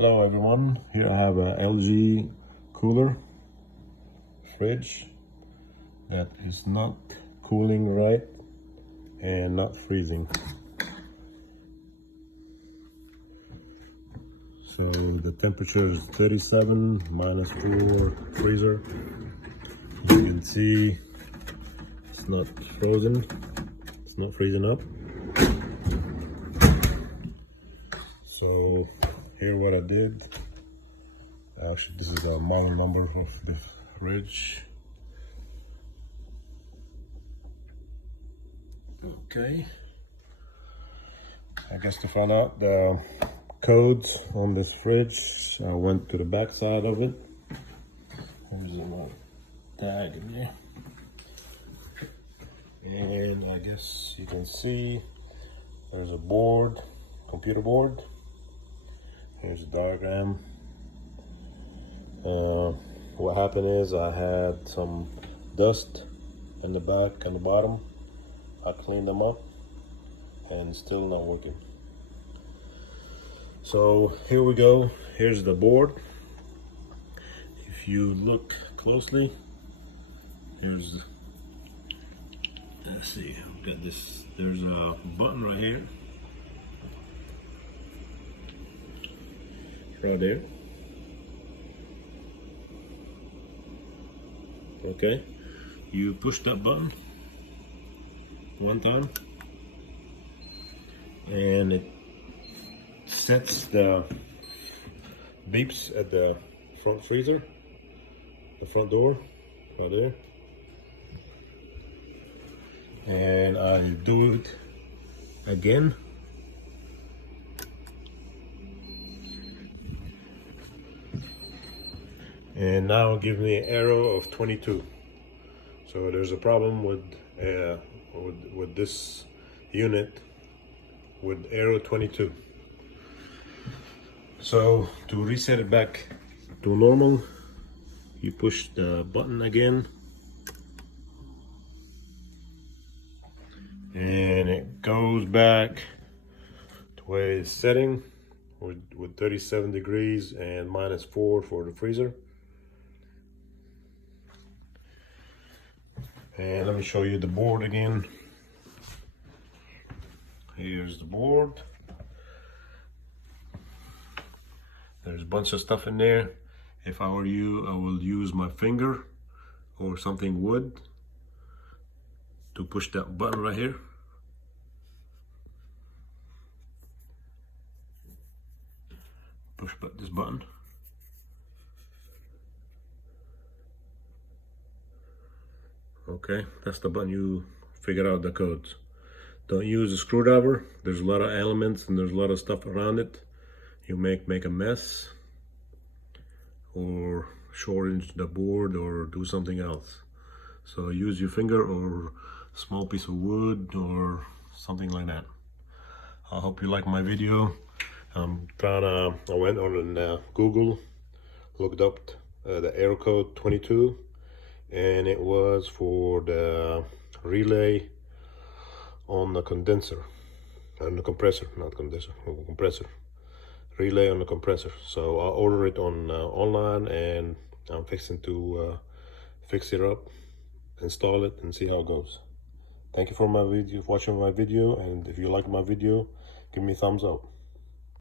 Hello everyone, here I have a LG cooler fridge that is not cooling right and not freezing. So the temperature is 37, -4 freezer. You can see it's not frozen, it's not freezing up. So here what I did, actually this is the model number of the fridge. Okay, I guess to find out the codes on this fridge, I went to the back side of it. There's a tag in there, and I guess you can see there's a board, computer board. Here's a diagram. What happened is I had some dust in the back and the bottom. I cleaned them up and still not working. So here we go. Here's the board. If you look closely, let's see, I've got this, there's a button right here. Right there. Okay, you push that button one time and it sets the beeps at the front freezer, the front door right there, and I do it again. And now give me an arrow of 22. So there's a problem with this unit with arrow 22. So to reset it back to normal, you push the button again, and it goes back to where it's setting with 37 degrees and -4 for the freezer. And let me show you the board again. Here's the board. There's a bunch of stuff in there. If I were you, I will use my finger or something wood to push that button right here. Push this button. Okay, that's the button you figure out the codes. Don't use a screwdriver. There's a lot of elements and there's a lot of stuff around it. You make a mess or shortage the board or do something else. So use your finger or a small piece of wood or something like that. I hope you like my video. I went on Google, looked up the error code 22. And it was for the relay on the condenser, on the compressor, not condenser, compressor, relay on the compressor. So I ordered it on online, and I'm fixing to fix it up, install it, and see how it goes. Thank you for watching my video, and if you like my video, give me a thumbs up.